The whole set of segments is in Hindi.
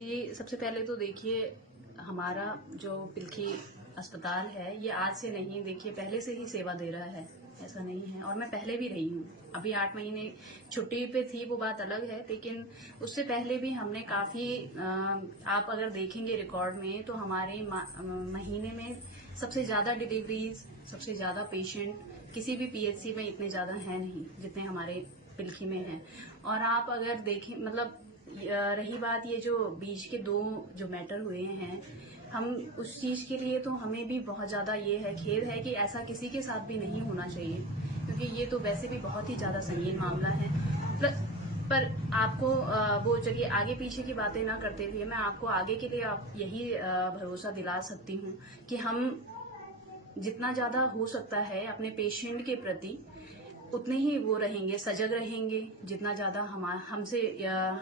ये सबसे पहले तो देखिए, हमारा जो पिल्खी अस्पताल है ये आज से नहीं, देखिए पहले से ही सेवा दे रहा है, ऐसा नहीं है। और मैं पहले भी रही हूँ, अभी 8 महीने छुट्टी पे थी वो बात अलग है, लेकिन उससे पहले भी हमने काफी आप अगर देखेंगे रिकॉर्ड में तो हमारे महीने में सबसे ज्यादा डिलीवरीज, सबसे ज्यादा पेशेंट किसी भी पीएचसी में इतने ज्यादा है नहीं जितने हमारे पिल्खी में हैं। और आप अगर देखें, मतलब रही बात ये जो बीच के 2 जो मैटर हुए हैं, हम उस चीज के लिए तो हमें भी बहुत ज्यादा ये है, खेद है कि ऐसा किसी के साथ भी नहीं होना चाहिए, क्योंकि ये तो वैसे भी बहुत ही ज्यादा संगीन मामला है। पर आपको वो चलिए आगे पीछे की बातें ना करते हुए मैं आपको आगे के लिए आप यही भरोसा दिला सकती हूँ कि हम जितना ज्यादा हो सकता है अपने पेशेंट के प्रति उतने ही वो रहेंगे, सजग रहेंगे। जितना ज्यादा हमसे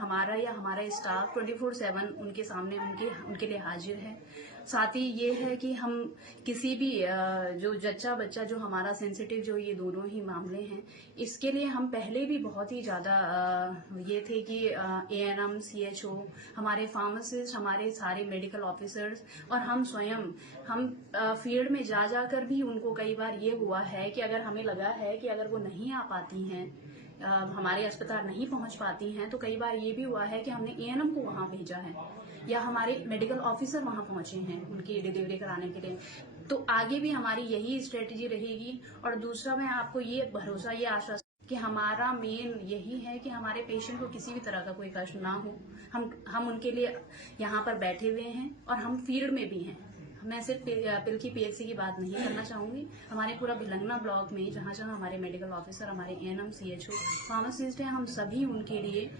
हमारा या हमारा स्टाफ 24/7 उनके सामने उनके लिए हाजिर है। साथ ही ये है कि हम किसी भी जो जच्चा बच्चा जो हमारा सेंसिटिव जो ये दोनों ही मामले हैं, इसके लिए हम पहले भी बहुत ही ज्यादा ये थे कि एएनएम, सीएचओ, हमारे फार्मासिस्ट, हमारे सारे मेडिकल ऑफिसर्स और हम स्वयं हम फील्ड में जा जाकर भी उनको कई बार ये हुआ है कि अगर हमें लगा है कि अगर वो नहीं आ पाती हैं, हमारे अस्पताल नहीं पहुंच पाती हैं, तो कई बार ये भी हुआ है कि हमने एएनएम को वहां भेजा है या हमारे मेडिकल ऑफिसर वहां पहुंचे हैं उनकी डिलीवरी कराने के लिए। तो आगे भी हमारी यही स्ट्रेटेजी रहेगी। और दूसरा, मैं आपको ये भरोसा, ये आश्वासन कि हमारा मेन यही है कि हमारे पेशेंट को किसी भी तरह का कोई कष्ट ना हो। हम उनके लिए यहाँ पर बैठे हुए हैं और हम फील्ड में भी हैं। मैं सिर्फ पिल्खी पीएचसी की बात नहीं करना चाहूंगी, हमारे पूरा भिलंगना ब्लॉक में जहाँ जहाँ हमारे मेडिकल ऑफिसर, हमारे एएनएम, सीएचओ, फार्मासिस्ट हैं, हम सभी उनके लिए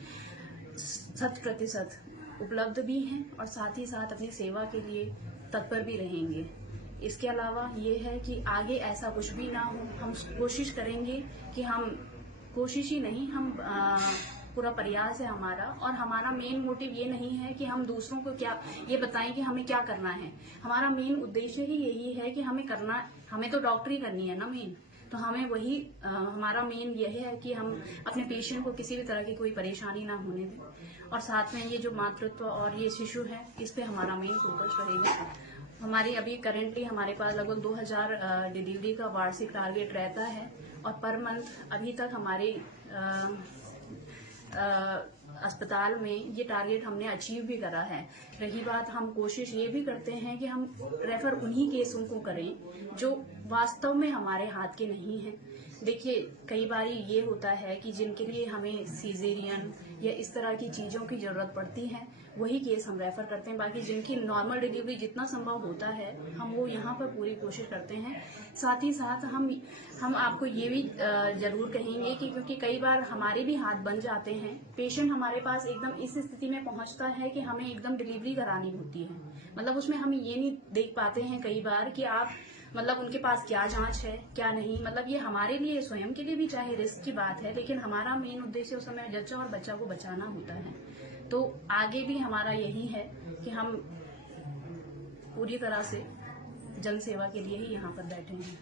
100% उपलब्ध भी हैं और साथ ही साथ अपनी सेवा के लिए तत्पर भी रहेंगे। इसके अलावा ये है कि आगे ऐसा कुछ भी ना हो, हम कोशिश करेंगे कि हम कोशिश ही नहीं, हम पूरा प्रयास है हमारा। और हमारा मेन मोटिव ये नहीं है कि हम दूसरों को क्या ये बताएं कि हमें क्या करना है। हमारा मेन उद्देश्य ही यही है कि हमें तो डॉक्टरी करनी है ना मेन, तो हमें वही हमारा मेन यह है कि हम अपने पेशेंट को किसी भी तरह की कोई परेशानी ना होने दें। और साथ में ये जो मातृत्व और ये शिशु है, इस पे हमारा मेन फोकस रहेगा। हमारी अभी करेंटली हमारे पास लगभग 2000 डिलीवरी का वार्षिक टारगेट रहता है और पर मंथ अभी तक हमारे अस्पताल में ये टारगेट हमने अचीव भी करा है। रही बात, हम कोशिश ये भी करते हैं कि हम रेफर उन्हीं केसों को करें जो वास्तव में हमारे हाथ के नहीं हैं। देखिए, कई बार ये होता है कि जिनके लिए हमें सीजेरियन या इस तरह की चीजों की जरूरत पड़ती है, वही केस हम रेफर करते हैं। बाकी जिनकी नॉर्मल डिलीवरी जितना संभव होता है, हम वो यहाँ पर पूरी कोशिश करते हैं। साथ ही साथ हम आपको ये भी जरूर कहेंगे कि क्योंकि कई बार हमारे भी हाथ बन जाते हैं, पेशेंट हमारे पास एकदम इस स्थिति में पहुंचता है कि हमें एकदम डिलीवरी करानी होती है। मतलब उसमें हम ये नहीं देख पाते हैं कई बार कि आप मतलब उनके पास क्या जांच है क्या नहीं। मतलब ये हमारे लिए स्वयं के लिए भी चाहे रिस्क की बात है, लेकिन हमारा मेन उद्देश्य उस समय जच्चा और बच्चा को बचाना होता है। तो आगे भी हमारा यही है कि हम पूरी तरह से जन सेवा के लिए ही यहाँ पर बैठे हैं।